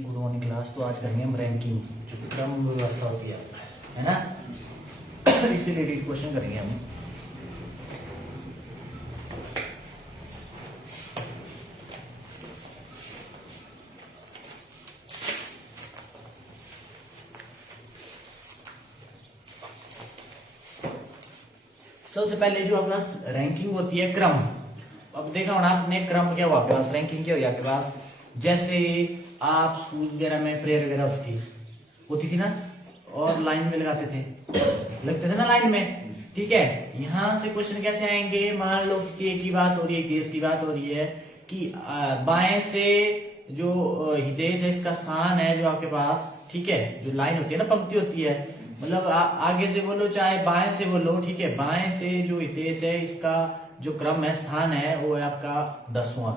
Good morning class. तो आज करेंगे हम रैंकिंग, जो क्रम व्यवस्था होती है ना। इससे रिलेटेड क्वेश्चन करेंगे हम। सबसे पहले जो आपके पास रैंकिंग होती है क्रम। अब देखा होना आपने क्रम क्या हुआ आपके पास, रैंकिंग क्या हुई आपके पास। जैसे आप स्कूल वगैरह में प्रेयर वगैरह होती थी ना, और लाइन में लगाते थे, लगते थे ना लाइन में। ठीक है, यहाँ से क्वेश्चन कैसे आएंगे। मान लो किसी एक की बात हो रही है, हितेश की बात हो रही है कि बाएं से जो हितेश है इसका स्थान है जो आपके पास। ठीक है, जो लाइन होती है ना, पंक्ति होती है, मतलब आगे से बोलो चाहे बाएं से बोलो। ठीक है, बाएं से जो हितेश है इसका जो क्रम है, स्थान है, वो है आपका 10वां।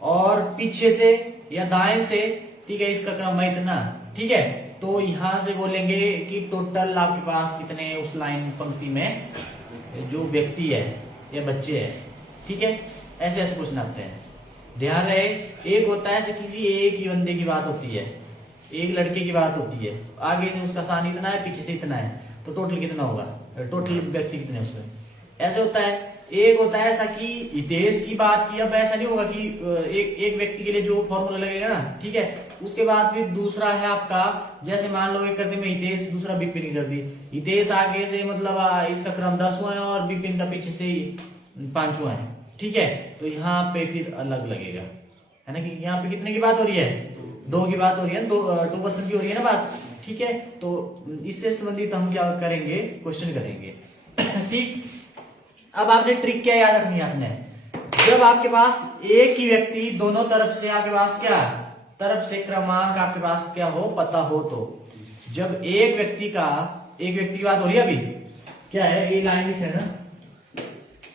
और पीछे से या दाएं से, ठीक है, इसका क्रम है इतना। ठीक है, तो यहां से बोलेंगे कि टोटल आपके पास कितने उस लाइन पंक्ति में जो व्यक्ति है या बच्चे हैं। ठीक है, ऐसे ऐसे क्वेश्चन आते हैं। ध्यान रहे, एक होता है किसी एक ही बंदे की बात होती है, एक लड़के की बात होती है, आगे से उसका स्थान इतना है, पीछे से इतना है, तो टोटल कितना होगा, टोटल व्यक्ति कितने उसमें। ऐसे होता है। एक होता है ऐसा कि हितेश की बात की। अब ऐसा नहीं होगा कि एक व्यक्ति के लिए जो फॉर्मूला लगेगा ना, ठीक है, उसके बाद फिर दूसरा है आपका। जैसे मान लो एक कर दी मैं हितेश, दूसरा विपिन कर दी। हितेश आगे से मतलब इसका क्रम 10वां है और विपिन का पीछे से 5वां है। ठीक है, तो यहाँ पे फिर अलग लगेगा, है ना, कि यहाँ पे कितने की बात हो रही है, 2 की बात हो रही है, 2% की हो रही है ना बात। ठीक है, तो इससे संबंधित हम क्या करेंगे, क्वेश्चन करेंगे। ठीक, अब आपने ट्रिक क्या याद रखनी है आपने। जब आपके पास एक ही व्यक्ति दोनों तरफ से आपके पास क्या तरफ से क्रमांक आपके पास क्या हो, पता हो, तो जब एक व्यक्ति की बात हो रही है, अभी क्या है, ये लाइन लिखे ना,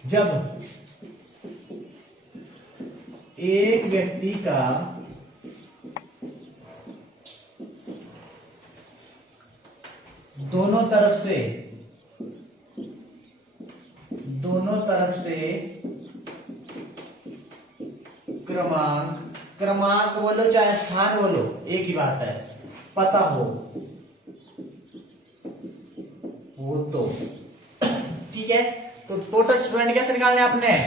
जब एक व्यक्ति का दोनों तरफ से क्रमांक बोलो चाहे स्थान बोलो, एक ही बात है, पता हो वो तो। ठीक है, तो टोटल स्टूडेंट कैसे निकालने आपने,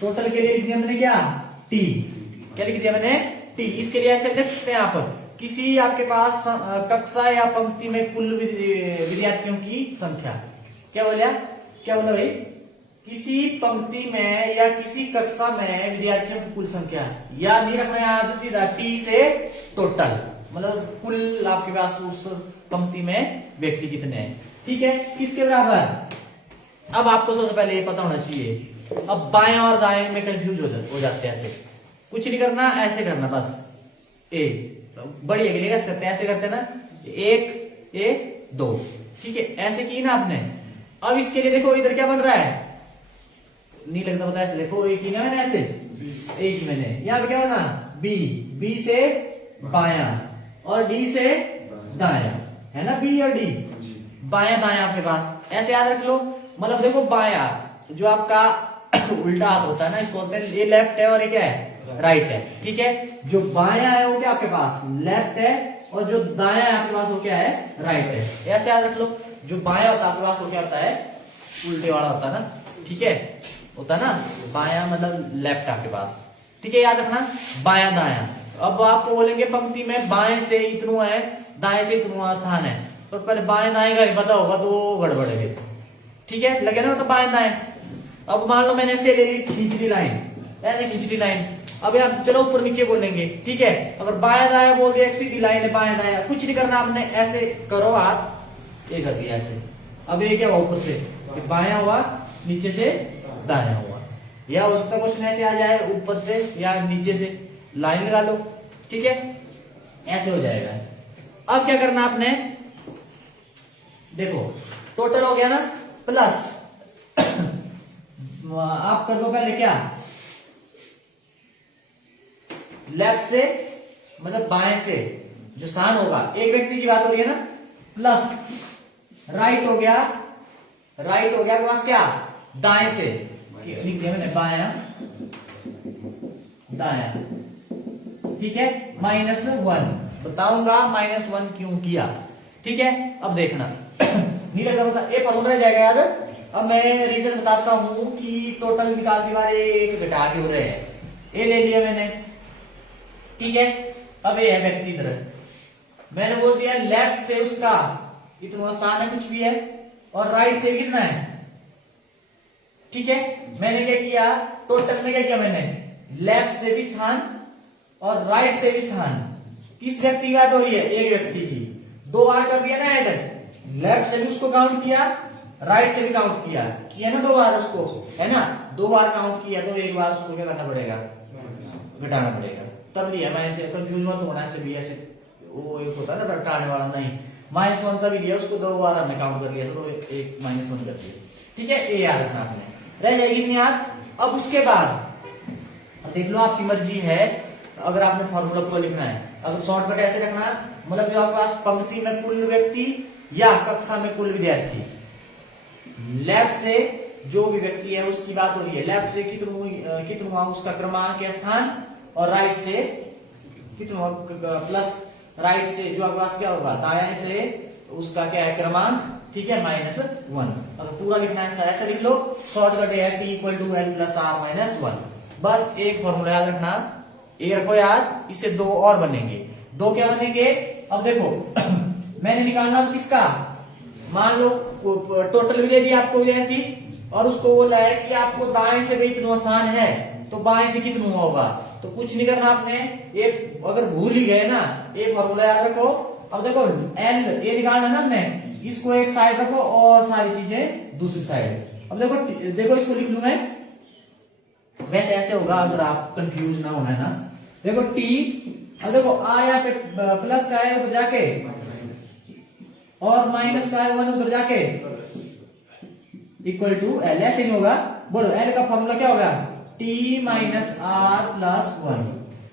टोटल के लिए लिख दिया मैंने क्या, टी। क्या लिख दिया मैंने, टी। इसके लिए ऐसे लिख सकते हैं आप, किसी आपके पास कक्षा या पंक्ति में कुल विद्यार्थियों की संख्या। क्या बोला भाई, किसी पंक्ति में या किसी कक्षा में विद्यार्थियों की कुल संख्या, या नहीं रखना है सीधा टी से टोटल, मतलब कुल आपके पास उस पंक्ति में व्यक्ति कितने हैं। ठीक है, किसके बराबर। अब आपको सबसे पहले ये पता होना चाहिए। अब बाएं और दाएं में कंफ्यूज हो जाते हैं। ऐसे कुछ नहीं करना, ऐसे करना बस। बढ़िया के लिए कैसे करते हैं, ऐसे करते हैं ना, 1 2। ठीक है, ऐसे की ना आपने। अब इसके लिए देखो इधर क्या बन रहा है, नहीं लगता पता, ऐसे देखो, एक ही ना मैंने, ऐसे एक ही मैंने, यहाँ पे क्या होना, बी से बाया और डी से दाया, है ना, बी और डी, बाया दाया आपके पास। ऐसे याद रख लो, मतलब देखो बाया जो आपका उल्टा हाथ होता है ना, इसको बोलते हैं, ये लेफ्ट है और ये क्या है, राइट है। ठीक है, जो बाया है वो क्या आपके पास लेफ्ट है, और जो दाया है आपके पास वो क्या है, राइट है। ऐसे याद रख लो, जो बाया होता है आपके पास वो क्या होता है, उल्टे वाला होता है ना। ठीक है, होता है ना, बाया मतलब लेफ्ट आपके पास। ठीक है, याद रखना, बाया दाया। अब आपको बोलेंगे पंक्ति में बाएं से इतना है, दाएं से इतना स्थान है, तो पहले बाएं दाएं का पता होगा तो गड़बड़ है। ठीक है, लगे ना, मतलब बाएं दाएं। अब मान लो मैंने ऐसे ले ली, खींच ली लाइन, ऐसे खींच ली लाइन। अब यार चलो ऊपर नीचे बोलेंगे। ठीक है, अगर बाएं दाएं बोल दिया, एक सीधी लाइन है, बाएं दाएं, कुछ नहीं करना आपने, ऐसे करो हाथ, ये कर दिया ऐसे। अब ये क्या हुआ, ऊपर से बाया हुआ, नीचे से दाया हुआ, या हो सकता क्वेश्चन ऐसे आ जाए, ऊपर से या नीचे से लाइन लगा लो। ठीक है, ऐसे हो जाएगा। अब क्या करना आपने, देखो टोटल हो गया ना, प्लस आप कर दो पहले क्या, लेफ्ट से मतलब बाएं से जो स्थान होगा, एक व्यक्ति की बात हो रही है ना, प्लस राइट हो गया आपके पास क्या, दाएं से लिख दिया मैंने, बाया दाया। ठीक है, -1 बताऊंगा -1 क्यों किया। ठीक है, अब देखना नहीं लगा बता, ये फॉर्मूला रह जाएगा याद। अब मैं रीजन बताता हूं कि टोटल निकाल के बारे एक घटा के हो रहे हैं, ये ले लिया मैंने। ठीक है, अब ये है व्यक्ति इधर, मैंने बोल दिया लेफ्ट से उसका इतना स्थान है कुछ भी है, और राइट से कितना है। ठीक है, मैंने क्या किया, टोटल में क्या किया मैंने, लेफ्ट से भी स्थान और राइट से भी स्थान। किस व्यक्ति की बात हो रही है, एक व्यक्ति की। 2 बार कर दिया ना ऐड, लेफ्ट से भी उसको काउंट किया, राइट से भी काउंट किया ना 2 बार उसको, है ना। 2 बार काउंट किया तो एक बार उसको क्या करना पड़ेगा, घटाना पड़ेगा, तब लिया। मैं ऐसे कंफ्यूज मत होना, ऐसे भी ऐसे वो एक होता है ना घटाने वाला, नहीं -1 तभी लिया उसको, 2 बार हमने काउंट कर लिया तो एक -1 कर दिया। ठीक है, ये याद रखना आपने, रह जाएगी इतनी याद। अब उसके बाद देख लो आपकी मर्जी है, अगर आपने फॉर्मूला को लिखना है, अगर शॉर्टकट ऐसे रखना, मतलब जो आपके पास पंक्ति में कुल व्यक्ति या कक्षा में कुल विद्यार्थी, लेफ्ट से जो भी व्यक्ति है उसकी बात हो रही है, लेफ्ट से कितना उसका क्रमांक या स्थान, और राइट से कितना प्लस राइट से जो आपके पास क्या होगा, दाएं से उसका क्या है क्रमांक। ठीक है, -1। अगर पूरा लिखना है ऐसा लिख लो, शॉर्टकट है T = L + R - 1। बस एक फॉर्मूला याद रखना, एक रखो याद, इससे 2 और बनेंगे। 2 क्या बनेंगे, अब देखो मैंने निकालना किसका, मान लो टोटल भी दे दिया आपको विद्यार्थी, और उसको बोला है कि आपको दाएं से भी इतना स्थान है, तो बाएं से कितना होगा। तो कुछ नहीं करना आपने, एक अगर भूल ही गए ना, एक फॉर्मूला याद रखो। अब देखो एल ये निकालना ना हमने, इसको एक साइड रखो और सारी चीजें दूसरी साइड। अब देखो इसको लिख लूं मैं, वैसे ऐसे होगा अगर आप कंफ्यूज ना होना है ना। देखो टी, अब देखो आ यहाँ पे प्लस का है उधर जाके, और माइनस का है 1 उधर जाके, = L। ऐसे नहीं होगा, बोलो L का फॉर्मूला क्या होगा, T - R + 1।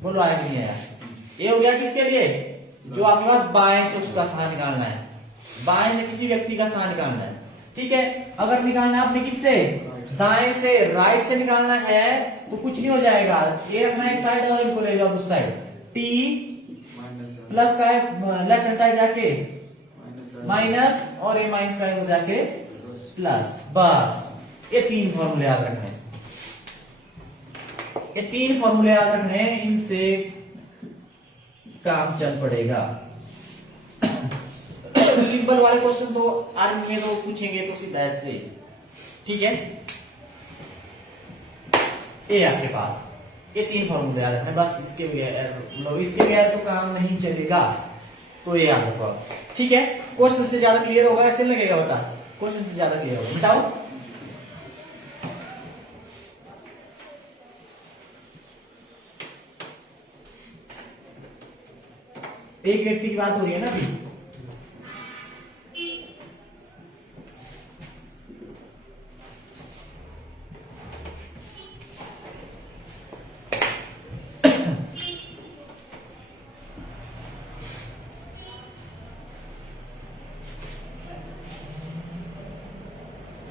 बोलो आया कि नहीं आया। ये हो गया किसके लिए, जो आपके पास बाएं से उसका स्थान निकालना है, बाएं से किसी व्यक्ति का स्थान निकालना है। ठीक है, अगर निकालना है आपने किससे, दाएं से, राइट से निकालना है तो कुछ नहीं हो जाएगा, ये रखना एक साइड और इनको ले जाओ दूसरी साइड। T प्लस का है लेफ्ट हैंड साइड जाके माइनस, और ये माइनस का है जाके प्लस। बस ये 3 फॉर्मूले याद रखने, ये 3 फॉर्मूले याद रखने, इनसे काम चल पड़ेगा। सिंपल वाले क्वेश्चन तो आर्मी में तो पूछेंगे तो सीधा ऐसे। ठीक है, ये आपके पास ये 3 फॉर्मूले याद रखने, बस इसके बगैर तो काम नहीं चलेगा, तो ये याद रखो। ठीक है, क्वेश्चन से ज्यादा क्लियर होगा, ऐसे लगेगा, बता क्वेश्चन से ज्यादा क्लियर होगा, बताओ। एक व्यक्ति की बात हो रही है ना अभी,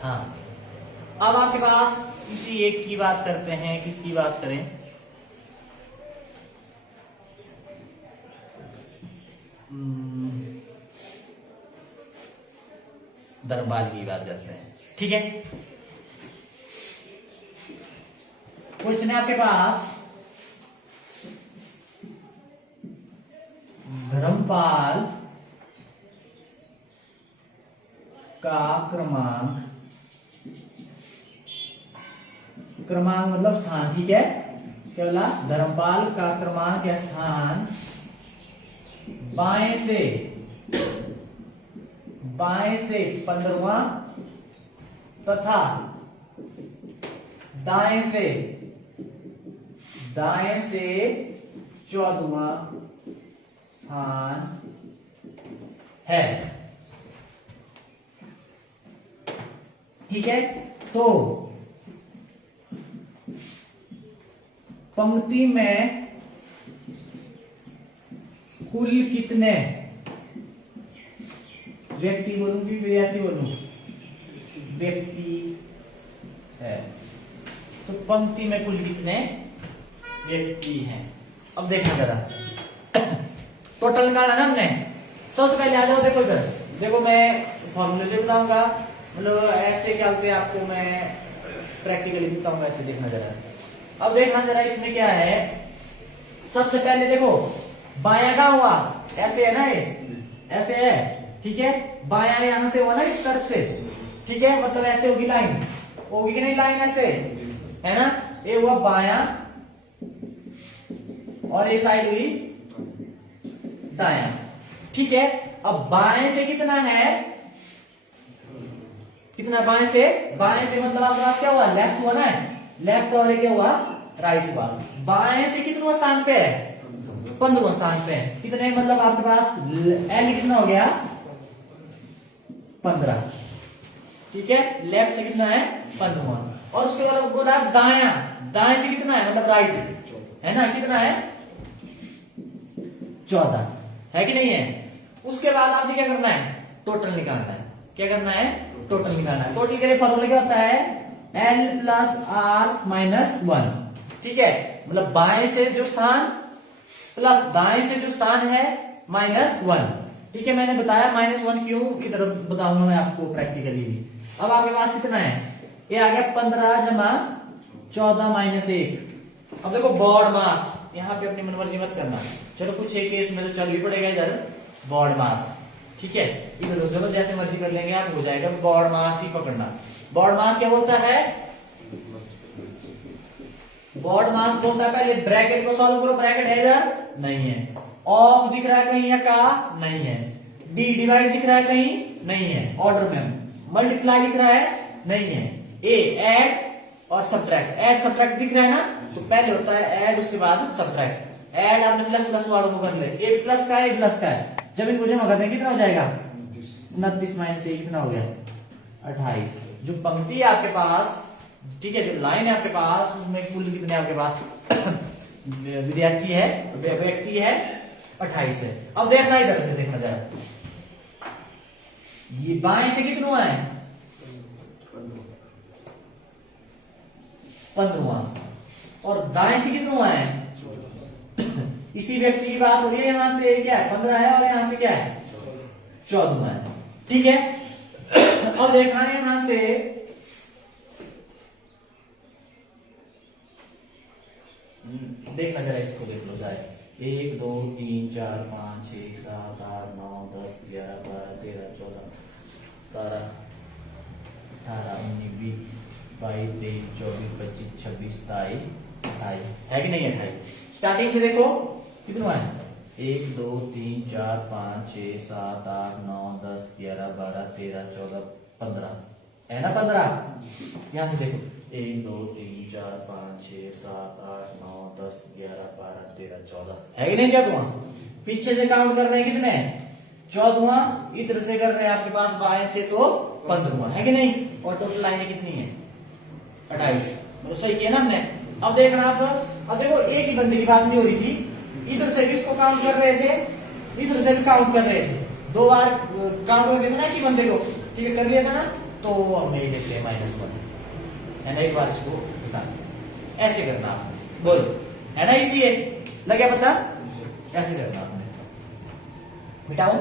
हाँ। अब आपके पास इसी एक की बात करते हैं, किसकी बात करें, धर्मपाल की बात करते हैं। ठीक है, क्वेश्चन है आपके पास, धर्मपाल का क्रमांक मतलब स्थान। ठीक है, क्या बोला, धर्मपाल का क्रमांक या स्थान बाएं से 15वां तथा दाएं से 14वां स्थान है। ठीक है, तो पंक्ति में कुल कितने व्यक्ति बोलूं कि विद्यार्थी बोलूं, व्यक्ति है, तो पंक्ति में कुल कितने व्यक्ति हैं। अब देखना जरा, टोटल निकालना ना हमने। सबसे पहले आ जाओ, देखो इधर, देखो मैं फॉर्मूले से बताऊंगा, मतलब ऐसे क्या बोलते हैं आपको, मैं प्रैक्टिकली बताऊंगा, ऐसे देखना जरा। अब देखना जरा इसमें क्या है। सबसे पहले देखो बायां का हुआ, ऐसे है ना, ये ऐसे है, ठीक है। बायां यहां से हुआ ना इस तरफ से, ठीक है, मतलब ऐसे होगी लाइन, होगी कि नहीं लाइन, ऐसे है ना। ये हुआ बायां और ये साइड हुई दायां, ठीक है। अब बाएं से कितना है, कितना बाएं से, बाएं से मतलब आपके पास क्या हुआ, लेफ्ट हुआ ना, लेफ्ट, और क्या हुआ, राइट हुआ। बाएं से कितना स्थान पे है, 15वां स्थान पे है। कितने, मतलब आपके पास एल कितना हो गया, 15, ठीक है। लेफ्ट से कितना है, 15वां। और उसके बाद बोला दायां, दाएं से कितना है, मतलब राइट है ना, कितना है, 14 है कि नहीं है। उसके बाद आपने क्या करना है, टोटल निकालना है। क्या करना है, टोटल निकालना है। टोटल के लिए फॉर्मूला क्या होता है, L प्लस आर माइनस 1, ठीक है। मतलब बाएं से जो स्थान प्लस दाएं से जो स्थान है माइनस 1, ठीक है। मैंने बताया -1 क्यों, इधर बताऊंगा मैं आपको प्रैक्टिकली भी। अब आपके पास कितना है, ये आ गया 15 जमा 14 माइनस 1। अब देखो बॉड मास, यहाँ पे अपनी मनमर्जी मत करना, चलो कुछ एक केस में तो चल भी पड़ेगा इधर बॉड मास, ठीक है। इधर तो चलो जैसे मर्जी कर लेंगे आप, हो जाएगा, बॉड मास ही पकड़ना। बॉड मास क्या बोलता है, बॉड मास बोलता है, पहले ब्रैकेट को सॉल्व करो, ब्रैकेट है इधर नहीं है, ऑफ दिख रहा है कहीं या का नहीं है, डी डिवाइड दिख रहा है कहीं नहीं है, ऑर्डर में मल्टीप्लाई दिख रहा है नहीं है, ए ऐड और सब्ट्रैक्ट, ऐड सब्ट्रैक्ट दिख रहा है ना, तो पहले होता है ऐड, उसके बाद सब्ट्रैक्ट। ऐड आपने प्लस प्लस वालों को कर ले, ए प्लस का है, ए प्लस का है, जब इनको जमा कर देंगे कितना हो जाएगा, 29 माइनस 1 कितना हो गया, 28। जो पंक्ति है आपके पास, ठीक है, जो लाइन है आपके पास, उसमें कुल कितने आपके पास विद्यार्थी है, व्यक्ति है, 28 है। अब देखना इधर से, देखना जरा, ये बाएं से कितना है, 15वां, और दाएं से कितना है, इसी व्यक्ति की बात हो रही है, यहां से क्या है, 15 है, और यहां से क्या है, 14 है, ठीक है। और देखना है यहां से, देखना जरा इसको, देख लो जाए, 1 2 3 4 5 6 7 8 9 10 11 12 13 14 17 18 19 20 22 23 24 25 26 27 28 है कि नहीं, 28। स्टार्टिंग से देखो कितना है, 1 2 3 4 5 6 7 8 9 10 11 12 13 14 15 है ना, 15। यहां से देखो 1 2 3 4 5 6 7 8 9 10 11 12 13 14 है कि नहीं, 14। पीछे से काउंट कर रहे हैं कितने, 14, इधर से कर रहे हैं आपके पास बाएं से तो 15 है कि नहीं, और टोटल लाइनें कितनी है, 28, मतलब सही किया ना हमने। अब देखना आप, अब देखो एक ही बंदे की बात नहीं हो रही थी, इधर से किसको काउंट कर रहे थे, इधर से भी काउंट कर रहे थे, 2 बार काउंट कर रहे थे ना कि बंदे को, ठीक है, कर लिया था ना, तो हमने ये लिख लिया -1 है ना, एक बार इसको बताना, ऐसे करना आपने, बोलो है ना, इजी है, लगे पता, ऐसे करना आपने। मिटाओ,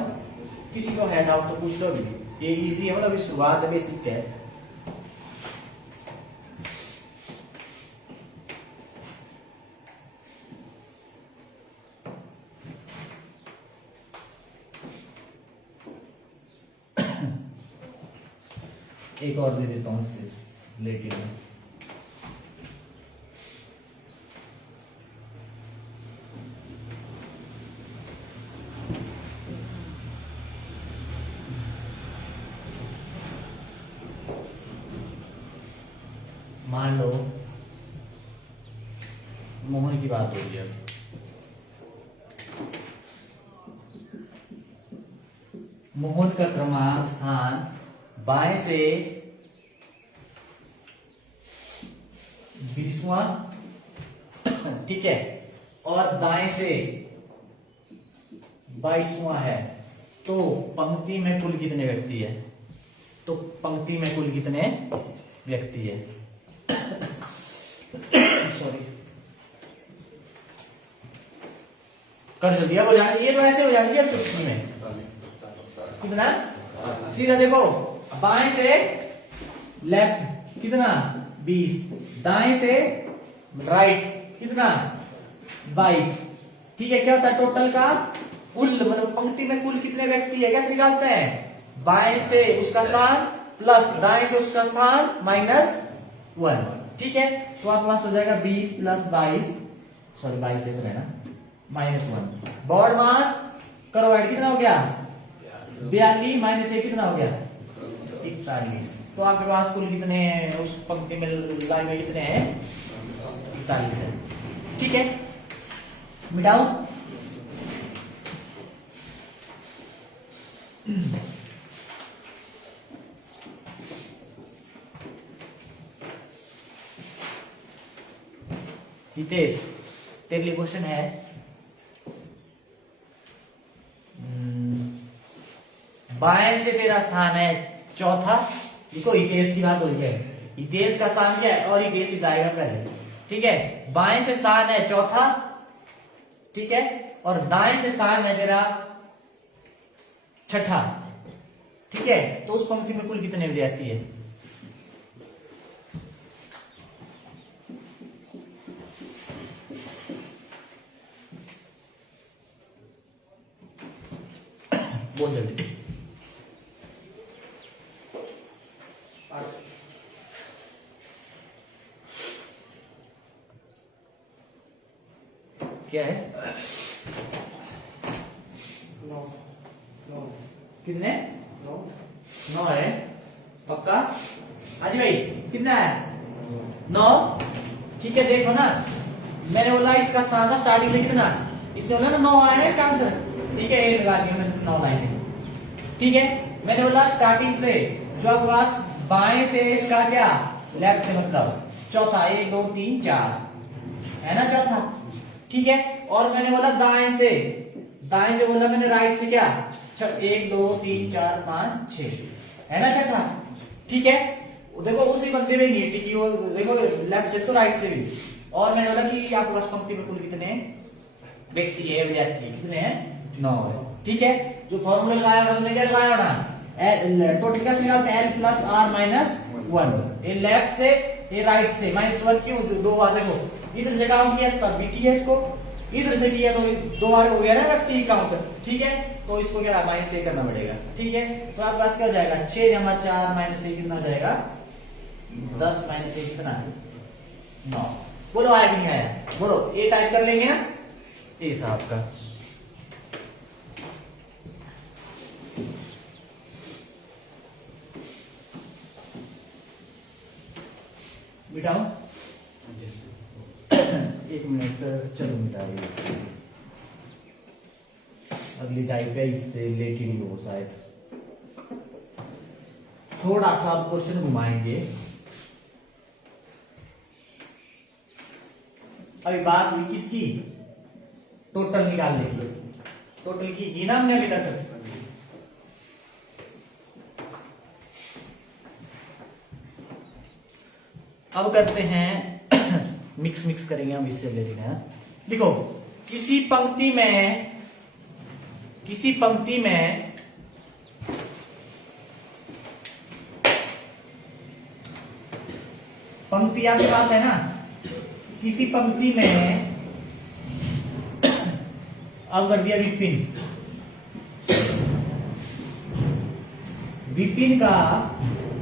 किसी को है डाउट तो पूछ लो भी, ये इजी है, मतलब शुरुआत है, बेसिक है। एक और दे देता हूँ रिलेटेड में, मान लो मोहन की बात हो रही है, मोहन का क्रमांक स्थान बाएं से 20वां, ठीक है, और दाएं से 22वां है, तो पंक्ति में कुल कितने व्यक्ति है, तो पंक्ति में कुल कितने व्यक्ति है, सॉरी, कर जल्दी, अब हो जाना, ये तो ऐसे हो जाना चाहिए अब चुटकी में। कितना सीधा देखो, बाएं से लेफ्ट कितना 20, दाएं से राइट कितना 22। ठीक है, क्या होता है टोटल का कुल, मतलब पंक्ति में कुल कितने व्यक्ति है कैसे निकालते हैं, बाएं से उसका स्थान प्लस दाएं से उसका स्थान -1। ठीक है, तो आपके पास हो जाएगा 20 प्लस 22, सॉरी 22 से तो है ना, -1। बॉड मास करो ऐड, कितना हो गया 42 माइनस 1 कितना हो गया 41। तो आपके पास कुल कितने उस पंक्ति में लाइन में कितने हैं 41 है। ठीक है, मिटाओ। हितेश तेरे लिए क्वेश्चन है, बाएं से तेरा स्थान है चौथा। देखो हितेश की बात हो रही है, हितेश का स्थान क्या है और हितेश सीधा आएगा पहले। ठीक है, बाएं से स्थान है चौथा, ठीक है, और दाएं से स्थान है तेरा छठा। ठीक है, तो उस पंक्ति में कुल कितने विद्यार्थी है, बोल जल्दी। क्या है 9 कितने 9 9 है पक्का। हाजी भाई कितना है 9। ठीक है, देखो ना मैंने बोला इसका स्थान था स्टार्टिंग से कितना, इसने बोला ना 9 आया ना इसका आंसर। ठीक है, ये लगा दिया मैंने 9 लाइनें। ठीक है, मैंने बोला स्टार्टिंग से जो आपके पास बाएं से इसका क्या लेफ्ट से मतलब चौथा 1 2 3 4 है ना चौथा। ठीक है, और मैंने बोला दाएं से बोला मैंने राइट से क्या 1 2 3 4 5 6 है ना छठा। ठीक है, देखो उसी पंक्ति में ये टिकी वो देखो लेफ्ट से तो राइट से भी। और मैंने बोला कि आपके पास पंक्ति में कुल कितने व्यक्ति है विद्यार्थी कितने हैं 9 है। ठीक है, जो फॉर्मूला लगाया हमने क्या लगाया ना टोटल कैसे निकालते हैं L प्लस आर माइनस 1। ये लेफ्ट से ये राइट से -1 क्यों, दो बार देखो इधर से काउंट किया तब भी किया इसको, इधर से किया तो 2 बार हो गया ना व्यक्ति काउंट। ठीक है, तो इसको क्या -1 करना पड़ेगा। ठीक है, तो आपके पास क्या हो जाएगा 6 जमा 4 माइनस 1 कितना हो जाएगा 10 माइनस 1 कितना 9। बोलो आया कि नहीं आया, बोलो ये टाइप कर लेंगे ना, ये था आपका। मिटाओ 1 मिनट, चलो मिटा दिए। अगली टाइप है इससे रिलेटेड ही हो शायद, थोड़ा सा क्वेश्चन घुमाएंगे। अभी बात हुई किसकी, टोटल निकालने की, टोटल की ना हमने अभी तक। अब करते हैं मिक्स करेंगे हम इससे रिलेटेड है। देखो किसी पंक्ति में पंक्ति आपके पास है ना, किसी पंक्ति में अब कर दिया विपिन का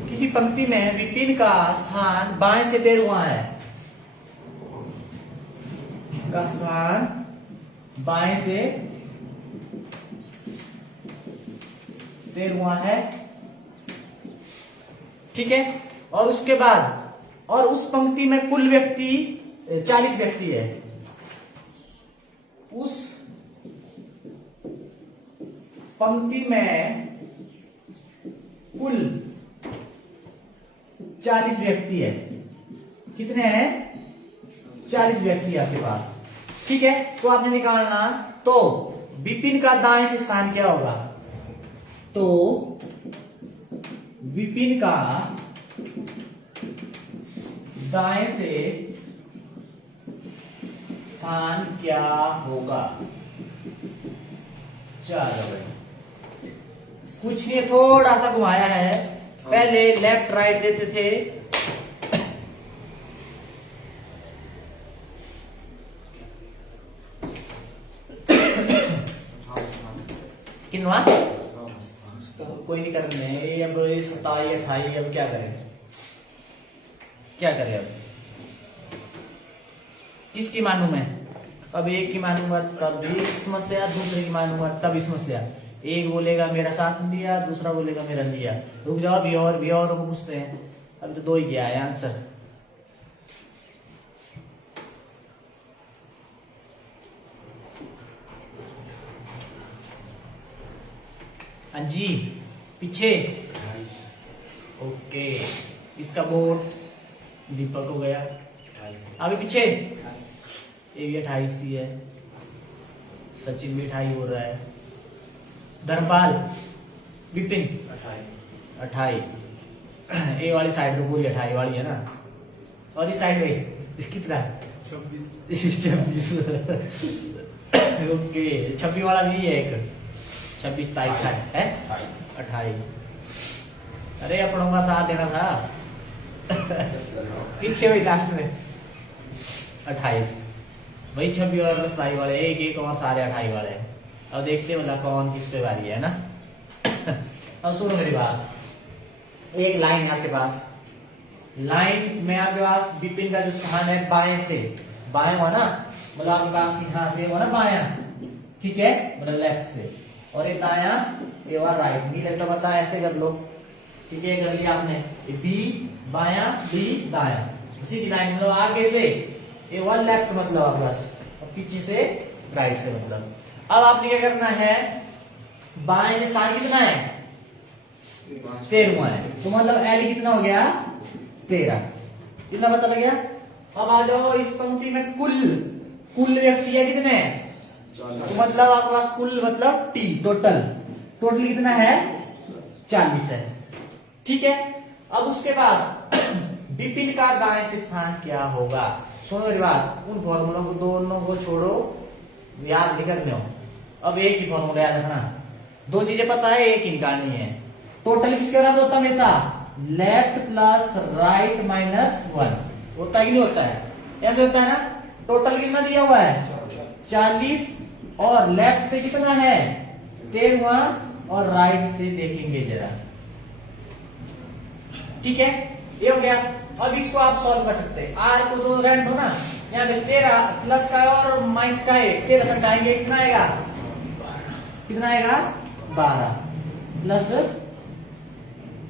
किसी पंक्ति में विपिन का स्थान बाएं से 13वां है, का स्थान बाएं से 13वां है। ठीक है, और उसके बाद और उस पंक्ति में कुल व्यक्ति 40 व्यक्ति है, उस पंक्ति में कुल 40 व्यक्ति है। कितने हैं 40 व्यक्ति आपके पास। ठीक है, तो आपने निकालना, तो विपिन का दाएं से स्थान क्या होगा, तो विपिन का दाएं से स्थान क्या होगा। चलो भाई, कुछ नहीं, थोड़ा सा घुमाया है। पहले लेफ्ट राइट देते थे, कितना कोई नहीं करने। अब 27 28, अब क्या करें, क्या करें अब, किसकी मानूं मैं? अब एक की मानूंगा तब भी समस्या, दूसरे की मानूंगा तब भी समस्या। एक बोलेगा मेरा साथ नहीं दिया, दूसरा बोलेगा मेरा दिया। रुक जाओ, भी और को पूछते हैं। अब तो 2 ही गया है आंसर। हाँ जी, पीछे। ओके, इसका बोर्ड दीपक हो गया। अभी पीछे ये भी 28 ही है। सचिन भी 28 हो रहा है। धर्मपाल, विपिन 28। ये वाली साइड तो पूरी 28 वाली है ना, और इस साइड में कितना? 26। ओके, 26 वाला भी है एक। 26 तारीख है 28। अरे अपनों का साथ देना था। पीछे हुई लास्ट में 28। वही 26 और 27 वाले, एक एक और सारे 28 वाले हैं। अब देखते हैं मतलब कौन किस पे वाली है ना। अब सुनो मेरी बात, एक लाइन है आपके पास। लाइन में आपके पास विपिन का जो स्थान है बाएं से, बाएं हुआ ना, मतलब आपके पास यहाँ से हुआ ना बायां, ठीक है, मतलब लेफ्ट से। और ये दाया, ये हुआ राइट। नहीं लगता पता, ऐसे कर लो, ठीक है, कर लिया आपने। ये बी बायां, बी दाया, सीधी लाइन, मतलब आगे से ये हुआ लेफ्ट, मतलब आपके पास, और पीछे से राइट से मतलब। अब आपने क्या करना है, बाएं से स्थान कितना है? 13 है, तो मतलब एल कितना हो गया? 13। कितना पता लग गया? अब आ जाओ इस पंक्ति में, कुल व्यक्ति है कितने? तो मतलब आपके पास कुल मतलब टी, टोटल कितना है? 40 है, ठीक है। अब उसके बाद विपिन का दाएं से स्थान क्या होगा? सुनो मेरी बात, उन फॉर्मूलों को दोनों को छोड़ो, याद नहीं करने हो। अब एक ही फॉर्मूला याद रखना, 2 चीजें पता है, एक ही निकालनी है। टोटल किसके बराबर होता है हमेशा? Left plus right minus 1। होता है कि नहीं होता है? ऐसे होता है ना। टोटल कितना दिया हुआ है? 40, और लेफ्ट से कितना है? 13, और राइट से देखेंगे जरा, ठीक है, ये हो गया। अब इसको आप सॉल्व कर सकते हैं। आर को 2 रेंट हो ना, यहाँ पे 13 प्लस का और माइनस का है, 13 से हटाएंगे, कितना आएगा? 12 प्लस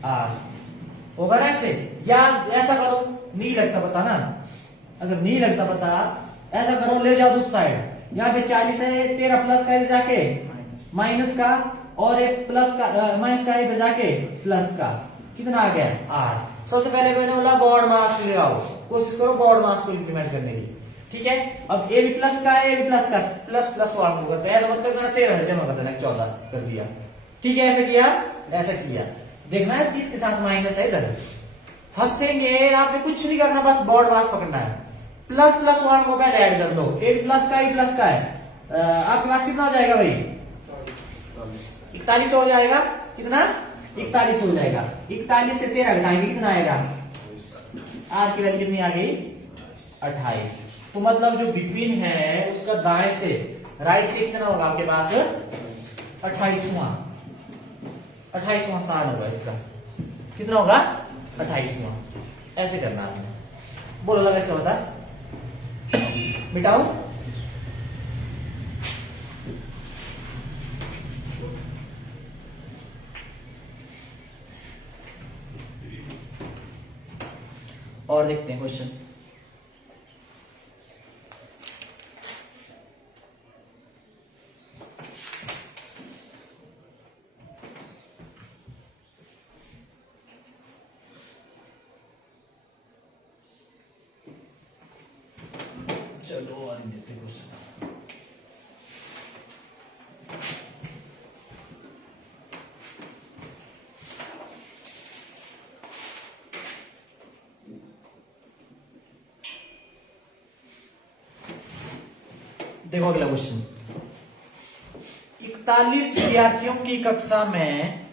आर होगा ना ऐसे, या ऐसा करो, नहीं लगता पता ना, अगर नहीं लगता पता ऐसा करो, ले जाओ दूसरी साइड। यहाँ पे 40 है, 13 प्लस का इधर जाके माइनस का, और एक प्लस का माइनस का इधर जाके प्लस का, कितना आ गया? आर। सबसे पहले मैंने बोला बोर्ड मास ले आओ, कोशिश करो बोर्ड मास को इंप्लीमेंट करने की, ठीक है। अब ए भी प्लस का है, ए भी प्लस का, प्लस प्लस वाला करते हैं, ऐसा मतलब करना 13 जमा कर देना, 14 कर दिया, ठीक है। ऐसा किया, ऐसा किया, देखना है 30 के साथ माइनस है इधर, फंसेंगे। आपने कुछ नहीं करना, बस बोर्ड मास पकड़ना है। प्लस प्लस 1 को पहले ऐड कर लो, ए प्लस का, ए प्लस का है, आपके पास कितना हो जाएगा भाई? 41 हो जाएगा। कितना? 41 हो जाएगा। 41 से 13 घटाएंगे, कितना आएगा? आर की वैल्यू कितनी आ गई? 28। तो मतलब जो विपिन है उसका दाएं से राइट से कितना होगा आपके पास? 28वां स्थान होगा इसका। कितना होगा? 28वां। ऐसे करना है, बोलो लगा इसका बता, मिटाओ। और देखते हैं क्वेश्चन। चलो और देखते हैं क्वेश्चन। देखो अगला क्वेश्चन, 41 विद्यार्थियों की कक्षा में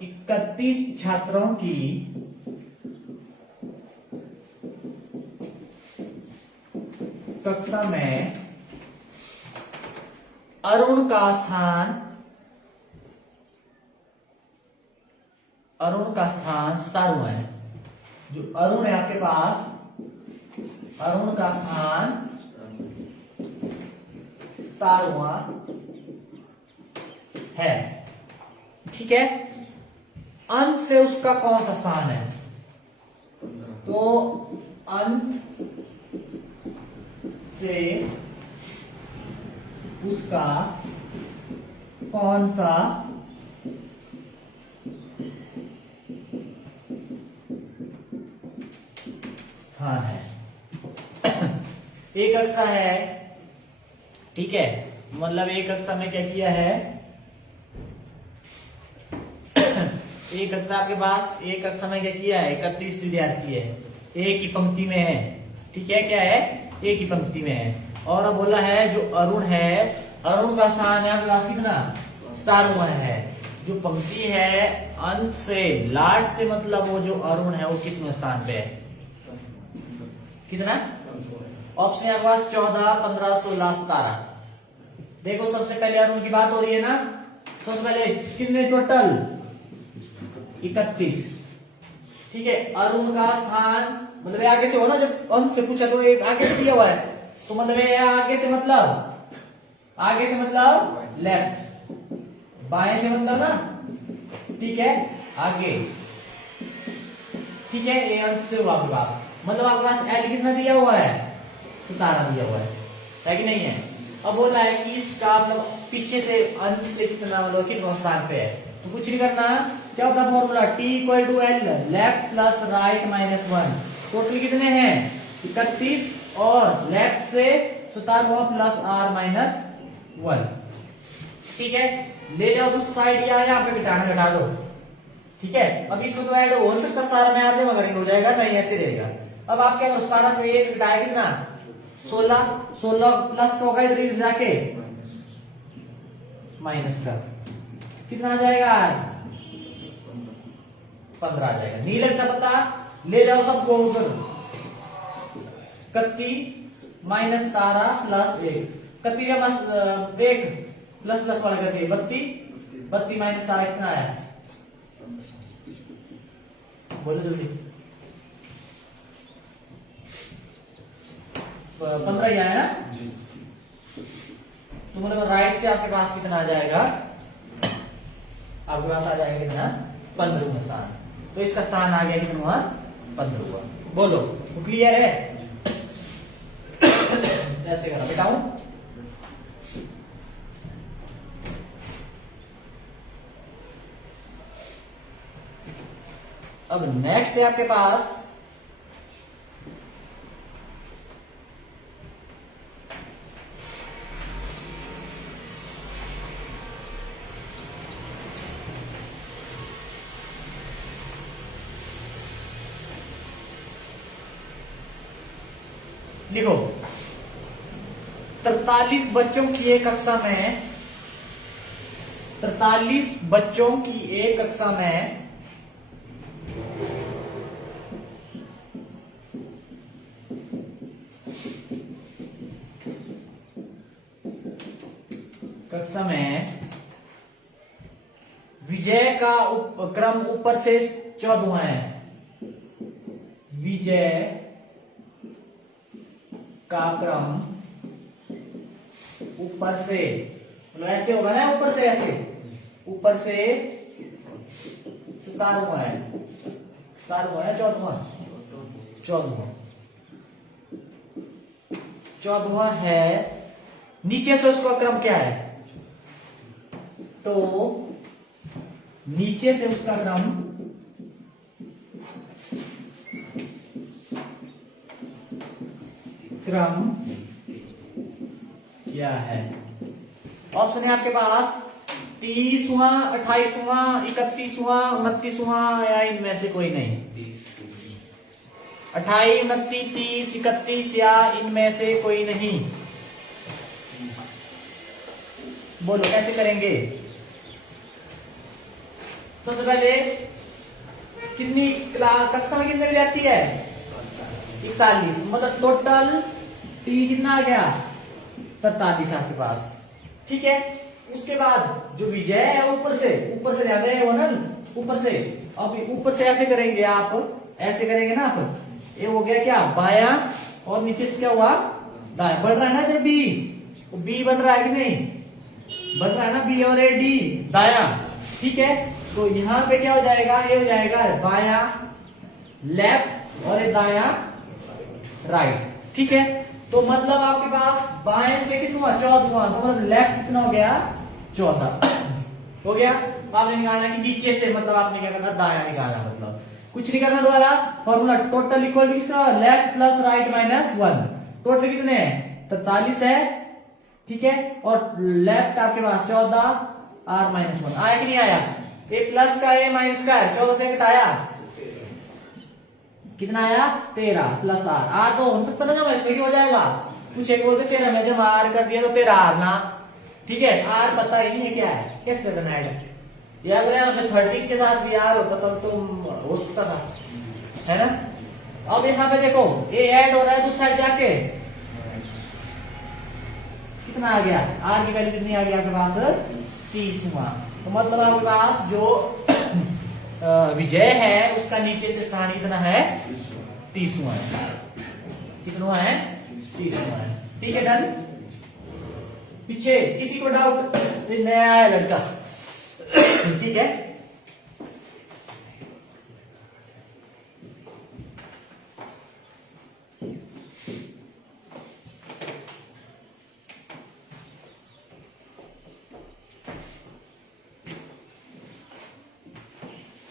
31 छात्रों की कक्षा में अरुण का स्थान हुआ है। जो अरुण है आपके पास, अरुण का स्थान स्टार हुआ है, ठीक है। अंत से उसका कौन सा स्थान है? तो अंत से उसका कौन सा स्थान है? एक कक्षा है, ठीक है, मतलब एक कक्षा में क्या किया है, एक कक्षा आपके पास, एक कक्षा में क्या किया है, 31 विद्यार्थी है, एक ही पंक्ति में है, ठीक है, क्या है, एक ही पंक्ति में है। और अब बोला है जो अरुण है, अरुण का स्थान है आपके पास कितना, स्टार हुआ है। जो पंक्ति है अंत से लास्ट से, मतलब वो जो अरुण है वो कितने स्थान पे है, कितना ऑप्शन है आपके पास, 14, 15, 16, 17। देखो सबसे पहले अरुण की बात हो रही है ना, सबसे पहले कितने टोटल, 31, ठीक है। अरुण का स्थान मतलब आगे से हो ना, जब अंत से पूछा तो एक आगे से दिया हुआ है, तो मतलब आगे से मतलब लेफ्ट, बाएं से मतलब ना, ठीक है, आगे, ठीक है। ये अंत से हुआ आपके पास, मतलब आपके पास एल कितना दिया हुआ है, 17 दिया हुआ है कि नहीं है। अब बोला है कि इसका मतलब पीछे से अंत से कितना, मतलब कितना स्थान पे है, तो कुछ नहीं करना, क्या होता है formula, T = L, left plus right minus 1। Total कितने हैं, 31, और लेफ्ट से 17 प्लस R माइनस 1, ठीक है। ले जाओ दूसरी साइड, या यहाँ पे घटा दो, ठीक है। अब इसमें तो ऐड हो सकता सारा में आते मगर हो जाएगा, नहीं ऐसे रहेगा। अब आप क्या करो, 17 से 1 घटाया कितना, 16 प्लस का होगा इधर जाके माइनस का, कितना आ जाएगा, 15 आ जाएगा। नहीं लगता पता, ले जाओ सबको उधर, 31 माइनस 17 प्लस 1, 31 1 प्लस प्लस वाला करके 32 माइनस 17 कितना आया, बोलो जल्दी, 15 ही आया ना जी। तो मतलब राइट से आपके पास कितना आ जाएगा, आपके पास आ जाएगा कितना, 15वां स्थान। तो इसका स्थान आ गया कितना, 15वां। बोलो वो क्लियर है, ऐसे करा बेटाऊं। अब नेक्स्ट है आपके पास लिखो, 43 बच्चों की एक कक्षा में, 43 बच्चों की एक कक्षा में विजय का क्रम ऊपर से 14वां है, विजय का क्रम ऊपर से, मतलब ऐसे होगा ना, ऊपर से ऐसे, ऊपर से 17वां है, 17वां है, 14वां है। नीचे से उसका क्रम क्या है, तो नीचे से उसका क्रम क्या है। ऑप्शन है आपके पास 30वां, 28वां, 31वां, 29वां, या इनमें से कोई नहीं। 28, 29, 30, 31 या इनमें से कोई नहीं। बोलो कैसे करेंगे? सबसे पहले कितनी कक्षा में कितने विद्यार्थी है? 41, मतलब टोटल टी कितना आ गया? 43 आपके पास। ठीक है, उसके बाद जो विजय है ऊपर से ध्यान रहे ना, ऊपर से। अब ऊपर से ऐसे करेंगे आप, ऐसे करेंगे ना आप, ये हो गया क्या? बाया, और नीचे से क्या हुआ? दाया। बढ़ रहा है ना इधर बी, बी बन रहा है कि नहीं? बन रहा है ना बी, और ए डी दाया। ठीक है, तो यहां पे क्या हो जाएगा? ये हो जाएगा बाया लेफ्ट और ये दाया राइट। ठीक है, तो मतलब आपके पास बाएं से कितना हुआ? 14 हुआ, तो मतलब लेफ्ट कितना हो गया? 14 हो गया। आपने निकालना कि नीचे से, मतलब आपने क्या करना? दाया निकालना, मतलब कुछ नहीं करना दोबारा। फॉर्मूला टोटल इक्वल किसका? Left plus right minus 1। Total कितने हैं? 43 है। ठीक है, और लेफ्ट आपके पास 14 r माइनस 1 आया कि नहीं आया? ए प्लस का ए माइनस का है, 14 से घटाया कितना आया? 13 प्लस आर। आर तो हो सकता ना जब इसमें हो जाएगा, कुछ एक बोलते 13 में जब आर कर दिया तो 13 आर ना। ठीक है, आर पता ही नहीं है क्या है, कैसे करना है? या अगर हमें 13 के साथ भी आर होता तब तो हो सकता था, है ना। अब यहाँ पे देखो ए ऐड हो रहा है दूसरी साइड जाके, कितना आ गया? आर की वैल्यू कितनी आ गई आपके पास? 30 हुआ। तो मतलब आपके पास जो विजय है उसका नीचे से स्थान कितना है? 30 हुआ है। कितना हुआ है? 30 हुआ है। ठीक है, डन। पीछे किसी को डाउट? नया है लड़का। ठीक है,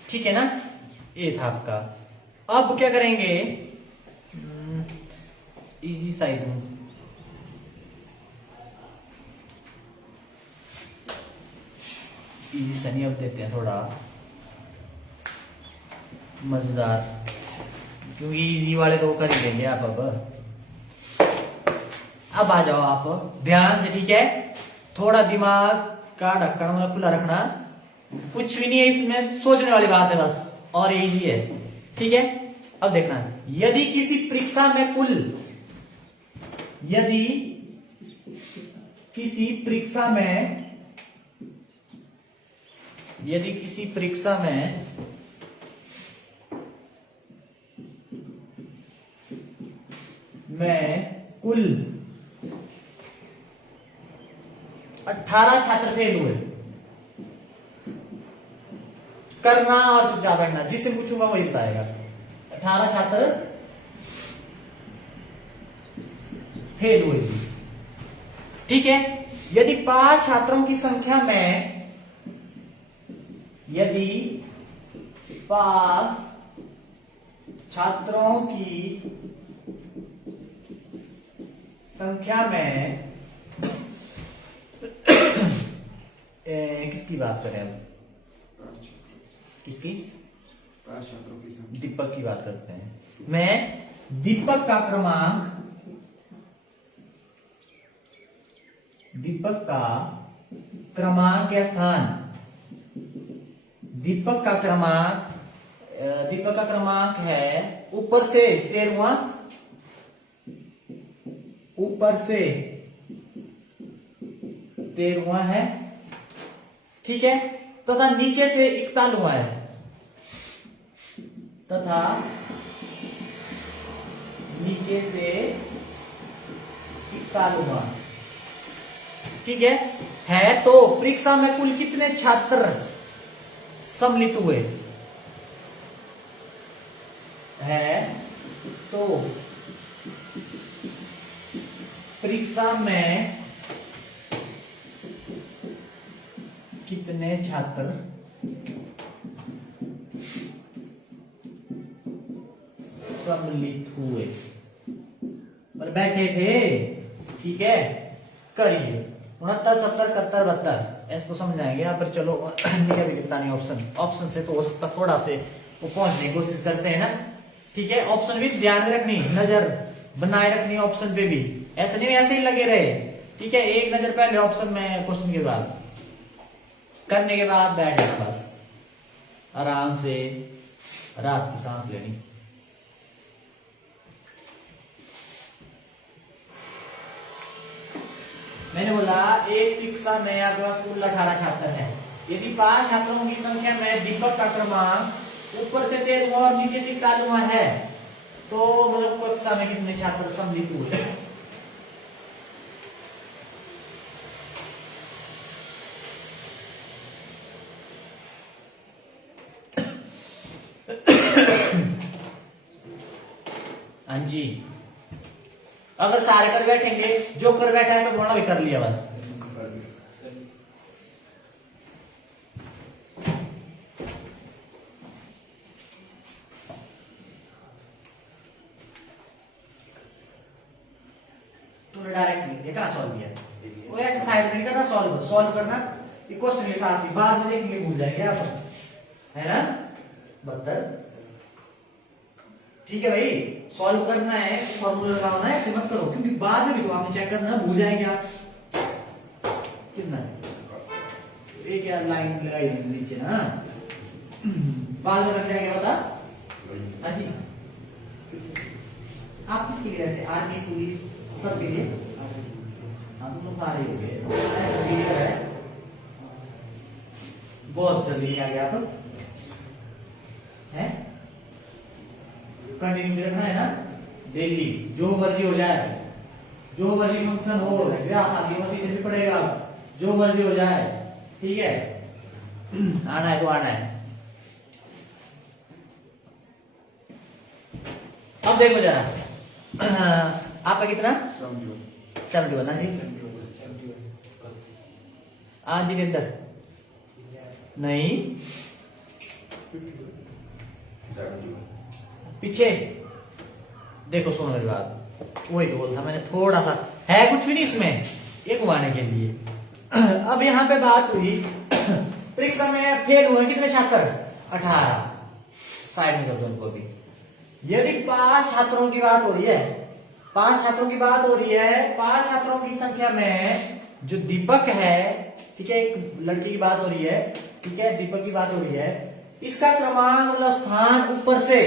ठीक है ना, ये था आपका। अब क्या करेंगे? इजी साइड हूं, इजी सनी अब देते हैं थोड़ा मजेदार, क्योंकि इजी वाले तो कर ही लेंगे आप। अब आ जाओ आप ध्यान से, ठीक है। थोड़ा दिमाग का ढक्कन मतलब खुला रखना, कुछ भी नहीं है इसमें, सोचने वाली बात है बस, और इजी है। ठीक है, अब देखना, यदि किसी परीक्षा में कुल, यदि किसी परीक्षा में, यदि किसी परीक्षा में कुल 18 छात्र फेल हुए, करना और चुपचाप बैठना, जिससे पूछूंगा वही बताएगा। 18 छात्र फेल हुए थी। ठीक है, यदि 5 छात्रों की संख्या में, यदि 5 छात्रों की संख्या में किसकी बात करें अब? किसकी? 5 छात्रों की संख्या, दीपक की बात करते हैं। मैं दीपक का क्रमांक, दीपक का क्रमांक या स्थान, दीपक का क्रमांक है ऊपर से 13वां, ऊपर से 13वां है। ठीक है, तथा नीचे से 41वां है, तथा नीचे से 41वां। ठीक है, तो परीक्षा में कुल कितने छात्र सम्मिलित हुए है? तो परीक्षा में कितने छात्र सम्मिलित हुए और बैठे थे? ठीक है, करिए 69, 70, 71, 72 ऐसे तो समझ आएंगे यहाँ पर। चलो नहीं ऑप्शन से तो हो सकता थोड़ा से वो पहुंचने की कोशिश करते हैं ना। ठीक है, ऑप्शन भी ध्यान में रखनी, नजर बनाए रखनी ऑप्शन पे भी, ऐसा नहीं ऐसे ही लगे रहे। ठीक है, एक नजर पहले ऑप्शन में क्वेश्चन के बाद करने के बाद बैठ जाना, बस आराम से रात की सांस लेनी। मैंने बोला एक परीक्षा में आपके पास कुल 18 छात्र है। यदि 5 छात्रों की संख्या में दीपक का क्रमांक ऊपर से 13वां और नीचे से 41वां है, तो मतलब कक्षा में कितने छात्र सम्मिलित हुए? हाँ जी, अगर सारे कर बैठेंगे, जो कर बैठा है सब भी कर लिया बस। तूने डायरेक्टली देखा सॉल्व किया, वो ऐसे साइड में नहीं करना, सॉल्व करना क्वेश्चन के साथ ही, बाद में देखेंगे भूल जाएंगे आप, है ना 72। ठीक है भाई, सॉल्व करना है, फॉर्मूला लगाना है, ऐसे मत करो, क्योंकि बाद में भी तो आपने चेक करना, भूल जाएंगे आप। कितना है एक यार लाइन लगाई नीचे ना, बाद में लग जाएगा पता। हाँ जी, आप किसके लिए ऐसे, आर्मी पुलिस सबके लिए? हाँ तो सारे हो गए, बहुत जल्दी आ गया आप है। कंटिन्यू रखना है ना, डेली जो मर्जी हो जाए, जो मर्जी फंक्शन हो, शादी मसीह भी पड़ेगा, जो मर्जी हो जाए, ठीक है आना है तो आना है। अब देखो जरा, आपका कितना? 71 ना जी? हाँ जी किधर? नहीं पीछे देखो, सुनो मेरी बात, वही तो बोलता मैंने, थोड़ा सा है, कुछ भी नहीं इसमें, ये घुमाने के लिए। अब यहाँ पे बात हुई परीक्षा में फेल हुए कितने छात्र? 18। साइड में कर दो उनको भी। यदि 5 छात्रों की बात हो रही है, 5 छात्रों की बात हो रही है, 5 छात्रों की संख्या में जो दीपक है, ठीक है, एक लड़की की बात हो रही है, ठीक है, दीपक की बात हो रही है, इसका क्रमांक मतलब स्थान ऊपर से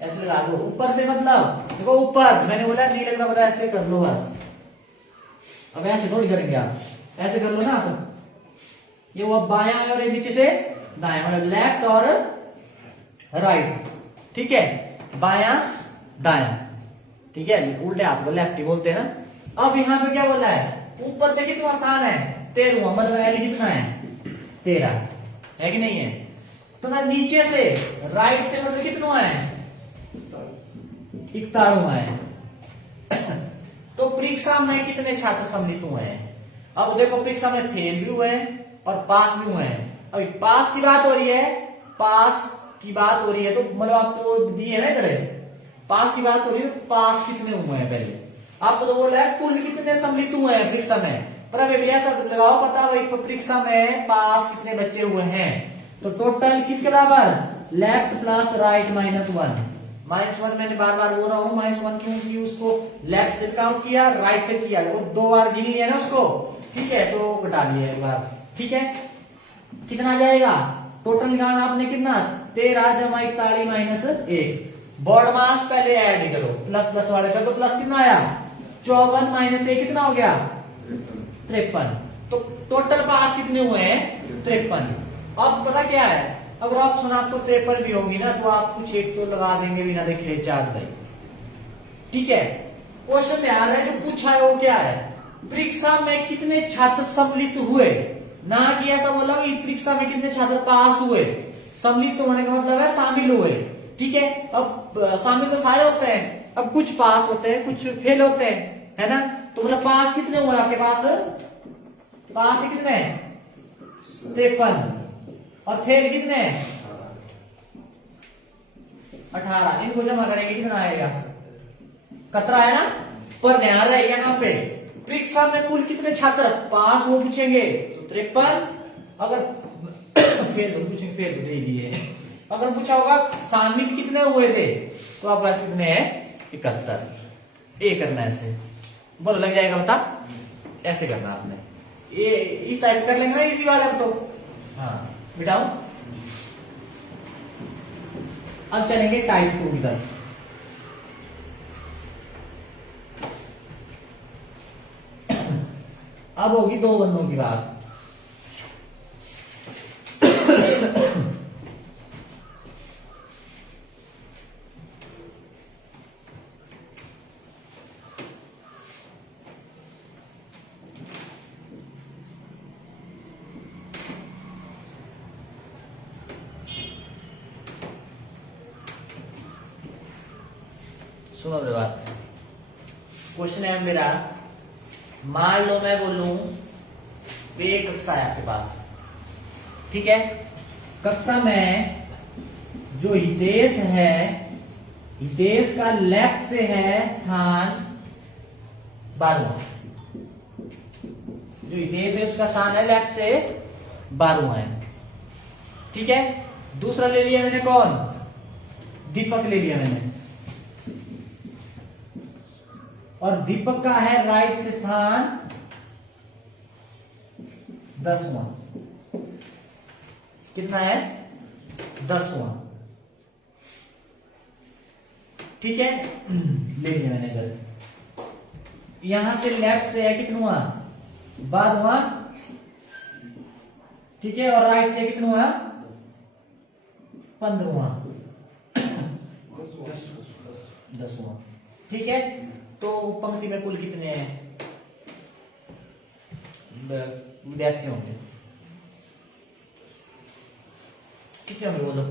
ऐसे लगा दो, ऊपर से मतलब देखो ऊपर, मैंने बोला नहीं लगता पता, ऐसे कर लो बस। अब ऐसे थोड़ी करेंगे आप, ऐसे कर लो ना आप, ये वो बायां है और ये नीचे से दायां, मतलब लेफ्ट और राइट, ठीक है, बायां दायां, ठीक है, उल्टे हाथ को लेफ्ट ही बोलते हैं ना। अब यहाँ पे क्या बोला है, ऊपर से कितना स्थान है? 13वां, मतलब यानी कितना है? 13 है कि नहीं है? तो ना नीचे से राइट से मतलब कितना है? 41वां है। तो परीक्षा में कितने छात्र सम्मिलित हुए हैं? अब देखो परीक्षा में फेल भी हुए हैं और पास भी हुए हैं। अभी पास की बात हो रही है, पास की बात हो रही है, तो मतलब आपको दिए है ना इधर, पास की बात हो रही है, तो पास कितने हुए हैं पहले आपको तो बोला है कुल कितने सम्मिलित हुए हैं परीक्षा में, पर अभी भी ऐसा लगाओ पता भाई परीक्षा में पास कितने बच्चे हुए हैं। तो टोटल किसके बराबर? Left plus right -1। -1 मैंने बार बार बोल रहा हूं, -1 क्यों? क्योंकि उसको लेफ्ट से काउंट किया, राइट से किया, वो 2 बार गिन लिया ना उसको, ठीक है, तो घटा लिया एक बार, ठीक है। कितना आ जाएगा टोटल निकालना आपने, कितना? 13 जमा 41 -1। बोर्ड मास पहले ऐड करो, प्लस प्लस वाले का, तो प्लस कितना आया? 54 -1 कितना हो गया? 53। तो टोटल पास कितने हुए हैं? 53। अब पता क्या है, अगर ऑप्शन आपको 53 भी होंगी ना, तो आप कुछ एक तो लगा देंगे बिना देखे 4 ठीक है। क्वेश्चन में आ रहा है जो पूछा है वो क्या है, परीक्षा में कितने छात्र सम्मिलित हुए, ना कि ऐसा बोला कि परीक्षा में कितने छात्र पास हुए। सम्मिलित होने का मतलब है शामिल हुए, ठीक है। अब शामिल तो सारे होते हैं, अब कुछ पास होते हैं, कुछ फेल होते हैं, है ना। तो मतलब पास कितने हुए आपके पास? पास है कितने? 53। और फेल कितने? 18। इनको जमा करेंगे कितना आएगा? 17 है ना। पर ध्यान रहे यहाँ पे परीक्षा में कुल कितने छात्र पास वो पूछेंगे तो 53, अगर फेल तो पूछेंगे, फेल तो दे दिए, अगर पूछा होगा शामिल कितने हुए थे तो आपके पास कितने हैं 71। ए करना है ऐसे, बोलो लग जाएगा बता, ऐसे करना आपने। ये इस टाइप कर लेंगे ना इसी वाले अब तो। हाँ बिठाओ, अब चलेंगे टाइप 2 की तरफ। अब होगी दो बंदों की बात। सुनो मेरी बात, क्वेश्चन है मेरा, मान लो मैं बोलूं एक कक्षा है आपके पास, ठीक है। कक्षा में जो हितेश है, हितेश का लेफ्ट से है स्थान 12वां। जो हितेश है उसका स्थान है लेफ्ट से 12वां है, ठीक है। दूसरा ले लिया मैंने कौन, दीपक ले लिया मैंने, और दीपक का है राइट से स्थान 10वां। कितना है 10वां, ठीक है। ले लिया मैंने इधर, यहां से लेफ्ट से है कितना 12वां, ठीक है, और राइट से कितना 15वां 10वां, ठीक है। तो पंक्ति में कुल कितने हैं विद्यार्थी होंगे, कितने होंगे बोलो।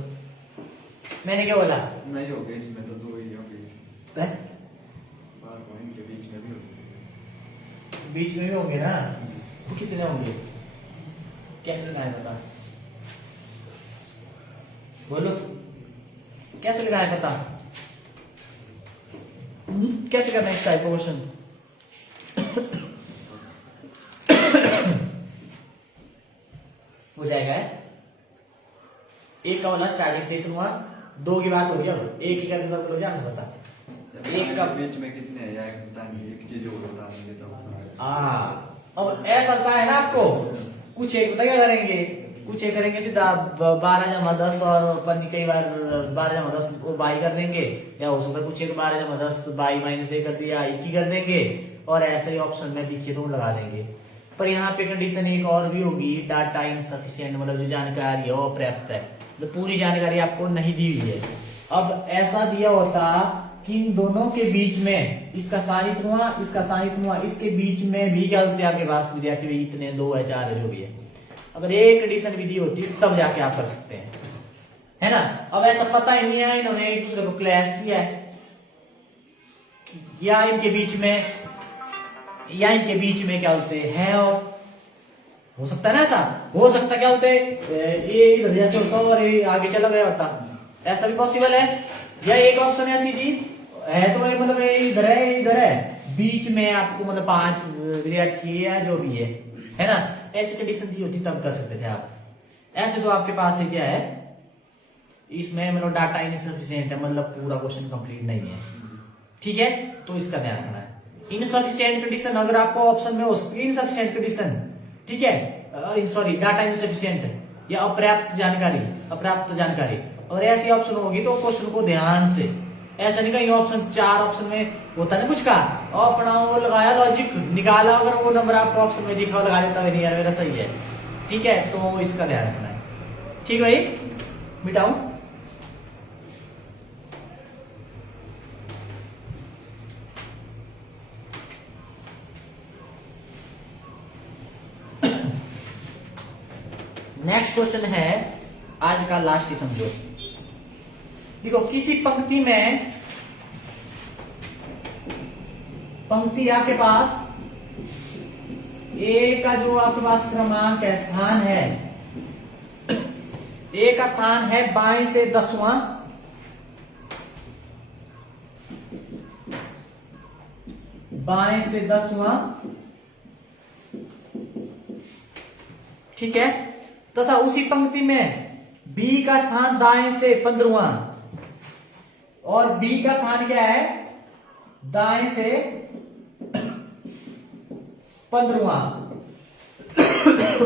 मैंने क्या बोला, नहीं हो गए इसमें तो दो ही हो गए, 12 इनके बीच में भी हो गए। बीच में भी होंगे ना, तो कितने होंगे, कैसे लिखा है बता, बोलो कैसे लिखा है बता। कैसे करना है इस टाइप का क्वेश्चन। हो जाएगा एक का वाला स्टार्टिंग से इतना, दो की बात हो गई, अब एक ही का मतलब करो जान बता। एक का बीच में कितने हैं, या एक बताएंगे, एक चीज और बता देंगे तो। अब ऐसा होता है ना आपको, कुछ एक पता क्या करेंगे, कुछ एक करेंगे सीधा 12 - 10 और कई बार 12 - 10 को बाई कर देंगे, या हो सकता है कुछ एक 12 - 10 बाई -1 कर दिया, 1 कर देंगे, और ऐसे ही ऑप्शन में दिखे तो लगा देंगे। पर यहाँ पे कंडीशन एक और भी होगी, डाटा इनसफिशिएंट, मतलब जो जानकारी है वो अपर्याप्त है, तो पूरी जानकारी आपको नहीं दी हुई है। अब ऐसा दिया होता कि इन दोनों के बीच में इसका सानित हुआ, इसका सानित हुआ, इसके बीच में भी क्या होती है आपके पास विद्यार्थी, इतने 2 है 4 है जो भी है, अगर एक कंडीशन विधि होती तब जाके आप कर सकते हैं, है ना। अब ऐसा पता ही नहीं है, इन्होंने एक दूसरे को क्लैश किया है, या इनके बीच में, या इनके बीच में क्या होते हैं, और हो सकता है ना ऐसा, हो सकता क्या होते ये इधर जैसे होता और ये आगे चला गया होता, ऐसा भी पॉसिबल है। या एक ऑप्शन है सीधी है, तो मतलब इधर है इधर है, बीच में आपको मतलब 5 विद्यार्थी या जो भी है ना, ऐसी कंडीशन दी होती तब कर सकते थे आप। ऐसे तो आपके पास है क्या है, इसमें मतलब डाटा इनसफिशिएंट है, मतलब पूरा क्वेश्चन कंप्लीट नहीं है, ठीक है। तो इसका ध्यान रखना है। इनसफिशिएंट कंडीशन अगर आपको ऑप्शन में हो सकती है, इनसफिशिएंट कंडीशन, ठीक है, सॉरी डाटा इनसफिशिएंट या अपर्याप्त जानकारी, अपर्याप्त जानकारी, अगर ऐसी ऑप्शन होगी तो क्वेश्चन को ध्यान से, ऐसा नहीं कहीं ऑप्शन 4 ऑप्शन में होता है ना कुछ का, और अपना वो लगाया लॉजिक निकाला, अगर वो नंबर आपको ऑप्शन में दिखा लगा देता है, नहीं यार मेरा सही है, ठीक है। तो इसका ध्यान रखना है, ठीक भाई। मिटाऊं, नेक्स्ट क्वेश्चन है आज का लास्ट ही समझो। देखो किसी पंक्ति में, पंक्ति आपके पास ए का जो आपके पास क्रमांक है, स्थान है, ए का स्थान है बाएं से 10वां, बाएं से 10वां, ठीक है, तथा उसी पंक्ति में बी का स्थान दाएं से 15वां और बी का स्थान क्या है, दाएं से 15वां।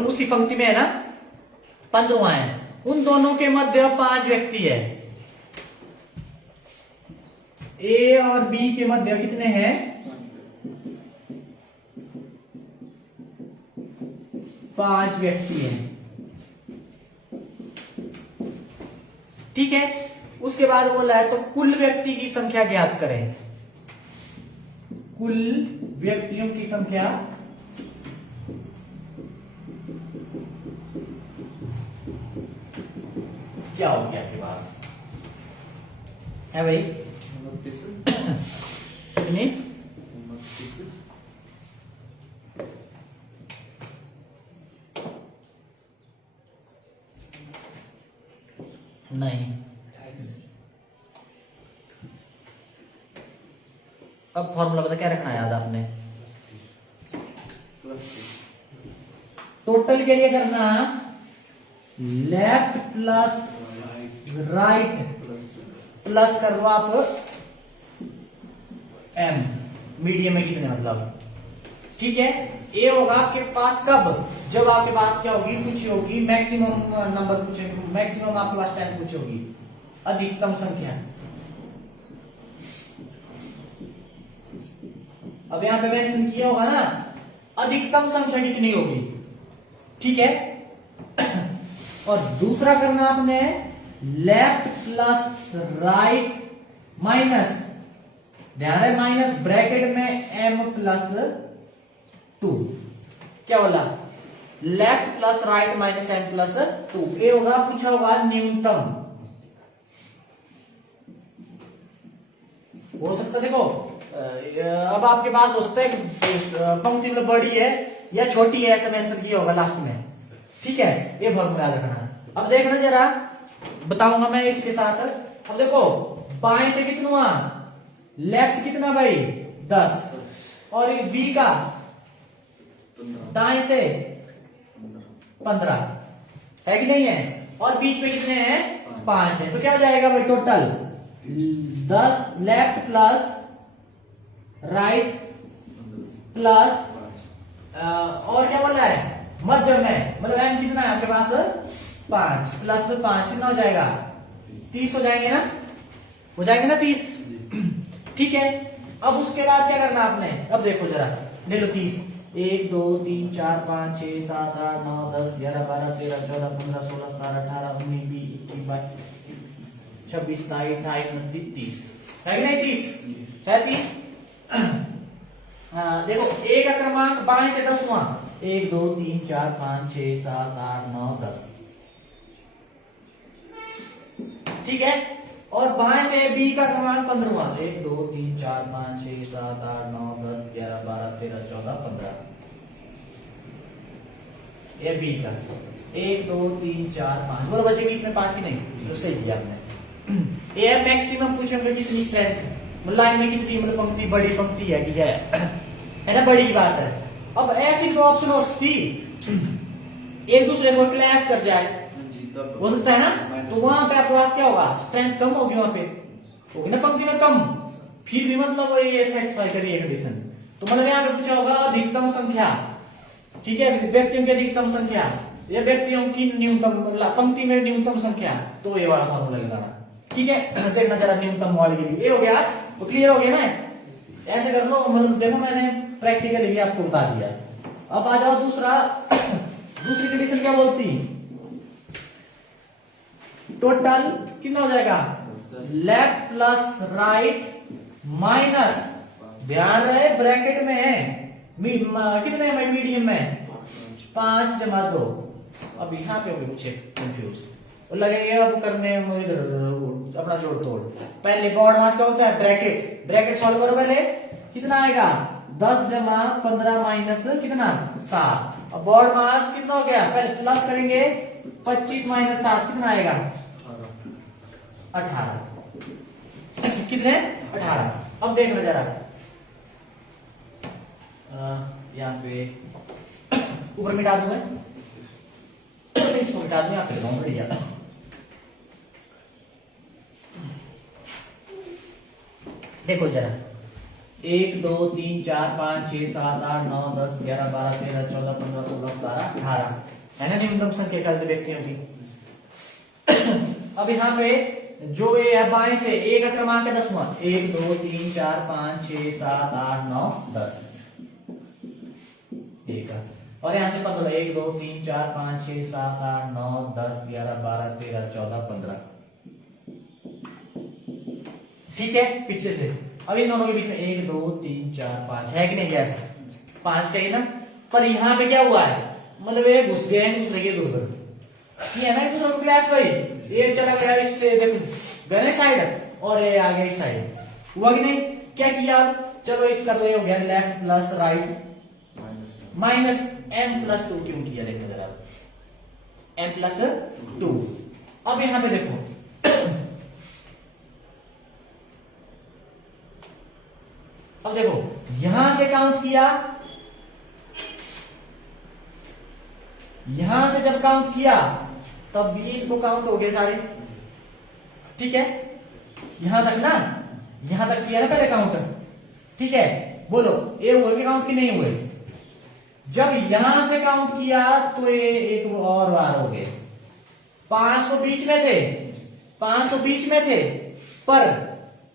उसी पंक्ति में है ना, 15वां है। उन दोनों के मध्य 5 व्यक्ति है। ए और बी के मध्य कितने हैं, 5 व्यक्ति हैं। ठीक है, उसके बाद बोला है तो कुल व्यक्ति की संख्या ज्ञात करें। कुल व्यक्तियों की संख्या क्या होगी आपके पास है भाई, 29 कितनी, 29 नहीं। अब फॉर्मूला पता क्या रखना है याद आपने, टोटल के लिए करना लेफ्ट प्लस राइट प्लस कर दो आप एम, मीडियम में कितने मतलब। ठीक है, ए होगा आपके पास कब, जब आपके पास क्या होगी, पूछी होगी मैक्सिमम नंबर पूछेगी, मैक्सिमम आपके पास 10 पूछी होगी, अधिकतम संख्या। अब यहां पे मेंशन किया होगा ना अधिकतम संख्या कितनी होगी। ठीक है, और दूसरा करना आपने लेफ्ट प्लस राइट माइनस, ध्यान है माइनस ब्रैकेट में एम प्लस 2। क्या बोला, left plus right minus M plus 2। A होगा, पूछा होगा न्यूनतम, हो सकता है देखो अब आपके पास हो सकता है पंक्ति में बड़ी है या छोटी है, ऐसा मेंशन किया होगा लास्ट में। ठीक है, ये फॉर्मूला याद रखना। अब देखना जरा, बताऊंगा मैं इसके साथ। अब देखो बाएं से कितना, लेफ्ट कितना भाई 10, और बी का दाएं से 15 है कि नहीं है, और बीच में कितने हैं 5 है। तो क्या हो जाएगा भाई total 10 left plus right plus और क्या बोला है मध्य में, मतलब एम कितना है आपके पास 5 प्लस 5 कितना हो जाएगा 30 हो जाएंगे ना, हो जाएंगे ना 30। ठीक है, अब उसके बाद क्या करना आपने, अब देखो जरा ले लो 30, 1 2 3 4 5 6 7 8 9 10 11 12 13 14 15 16 17 18 19 20 21 22 26 27 28 29 30 है कि नहीं, 30 है 30। हाँ देखो ए का क्रमांक बाएं से 10वां, 1 2 3 4 5 6 7 8 9 10। ठीक है, और बाएं से बी का क्रमांक 15वां, 1 2 3 4 5 6 7 8 9 10 11 12 13 14 15। ये बी का 1 2 3 4 5 बोलो बचे बीच में 5 ही नहीं, तो सही किया आपने। ये मैक्सिमम पूछेंगे कितनी स्ट्रेंथ, लाइन में कितनी, मतलब पंक्ति बड़ी पंक्ति है कि क्या है ना, बड़ी की बात है। अब ऐसी दो ऑप्शन हो सकती, एक दूसरे को क्लैश कर जाए, हो सकता है ना, तो वहां पे आपके पास क्या होगा, स्ट्रेंथ कम होगी, वहां पे होगी ना पंक्ति में कम, फिर भी मतलब ये सेटिस्फाई करिए कंडीशन। तो मतलब यहाँ पे पूछा होगा अधिकतम संख्या। ठीक है, व्यक्तियों की अधिकतम संख्या या व्यक्तियों की न्यूनतम, पंक्ति में न्यूनतम संख्या, तो ये वाला फॉर्मूला लगाना। ठीक है, देखना जरा न्यूनतम वाले के लिए, ये हो गया तो क्लियर हो गया ना, ऐसे कर लो, मतलब देखो मैंने प्रैक्टिकली भी आपको बता दिया। अब आ जाओ दूसरा, दूसरी कंडीशन क्या बोलती, टोटल कितना हो जाएगा लेफ्ट प्लस राइट माइनस, ध्यान रहे ब्रैकेट में है कितने है मीडियम में 5 जमा 2। अब यहाँ पे होंगे कुछ कंफ्यूज लगेगा, अब करने इधर अपना जोड़ तोड़। पहले गॉड मास का होता है ब्रैकेट, ब्रैकेट सॉल्व करो पहले, कितना आएगा 10 जमा 15 माइनस कितना 7। अब बॉड मास कितना हो गया, पहले प्लस करेंगे 25 माइनस 7 कितना आएगा 18, कितने 18। अब देखना जरा यहाँ पे ऊपर मिटा दूं मैं, इसको मिटा दूं, यहाँ पे बढ़िया देखो जरा 1 2 3 4 5 6 7 8 9 10 11 12 13 14 15 16 17 18 है ना न्यूनतम संख्या का व्यक्तियों की। अब यहाँ पे जो ये है बाएं से ए का क्रमांक है 10वां, 1 2 3 4 5 6 7 8 9 10 ए का। और यहाँ से पता 1 2 3 4 5 6 7 8 9 10 11 12 13 14 15। ठीक है पीछे से। अब इन दोनों के बीच में 1 2 3 4 5 है कि नहीं गैप? 5 का ही ना। पर यहाँ पे क्या हुआ है, मतलब ये घुस गए हैं दूसरे के उधर, ये है ना एक दूसरे को क्लास भाई, ये चला गया इससे देखो गए साइड और ये आ गया इस साइड, हुआ कि नहीं? क्या किया? चलो इसका तो ये हो गया left plus right minus m plus 2 क्यों किया देखो जरा, m प्लस 2। अब यहां पे देखो अब देखो यहां से काउंट किया, यहां से जब काउंट किया तब ये इनको काउंट हो गए सारे। ठीक है यहां तक ना, यहां तक किया ना पहले काउंट। ठीक है बोलो ये हुए कि काउंट की नहीं हुए? जब यहां से काउंट किया तो ये एक और बार हो गए। 500 बीच में थे, 500 बीच में थे, पर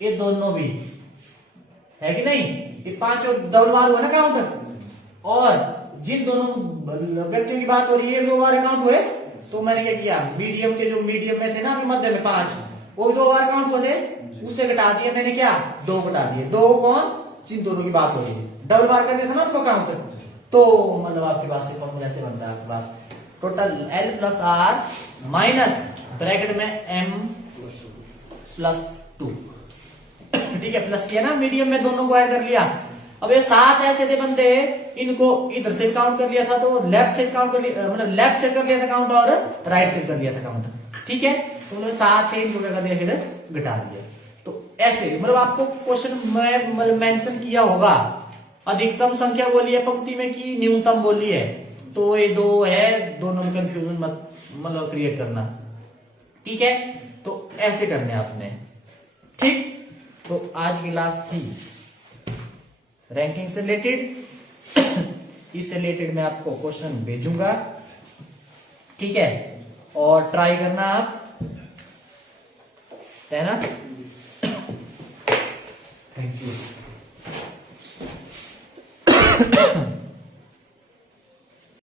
ये दोनों भी है कि नहीं? ये 5 डबल बार हुआ ना काउंट। और जिन दोनों व्यक्तियों की बात हो रही है 2 बार काउंट हुए, तो मैंने क्या किया मीडियम के जो मीडियम में थे ना अभी मध्य में 5, वो भी 2 बार काउंट हुए थे, उससे घटा दिया मैंने क्या 2 घटा दिए। 2 कौन? जिन दोनों की बात हो रही है, डबल बार करने था ना उनको काउंट। तो मतलब आपके पास एक फॉर्मूला से बनता है आपके पास total L plus R minus bracket में M प्लस 2। ठीक है प्लस किया ना, मीडियम में दोनों को ऐड कर लिया। अब ये 7 ऐसे थे बंदे, इनको इधर से काउंट कर लिया था तो लेफ्ट से काउंट कर लिया, मतलब लेफ्ट से कर लिया था काउंट और राइट से कर लिया था काउंट। ठीक है तो उन्होंने 7 थे, इनको क्या कर दिया फिर घटा दिया। तो ऐसे मतलब आपको क्वेश्चन में मतलब मेंशन किया होगा अधिकतम संख्या बोली है पंक्ति में कि न्यूनतम बोली है, तो ये 2 है, दोनों में कंफ्यूजन मत मतलब क्रिएट करना। ठीक है तो ऐसे करने आपने। ठीक तो आज की क्लास थी रैंकिंग से रिलेटेड, इससे रिलेटेड मैं आपको क्वेश्चन भेजूंगा। ठीक है और ट्राई करना आप, है ना? Thank you.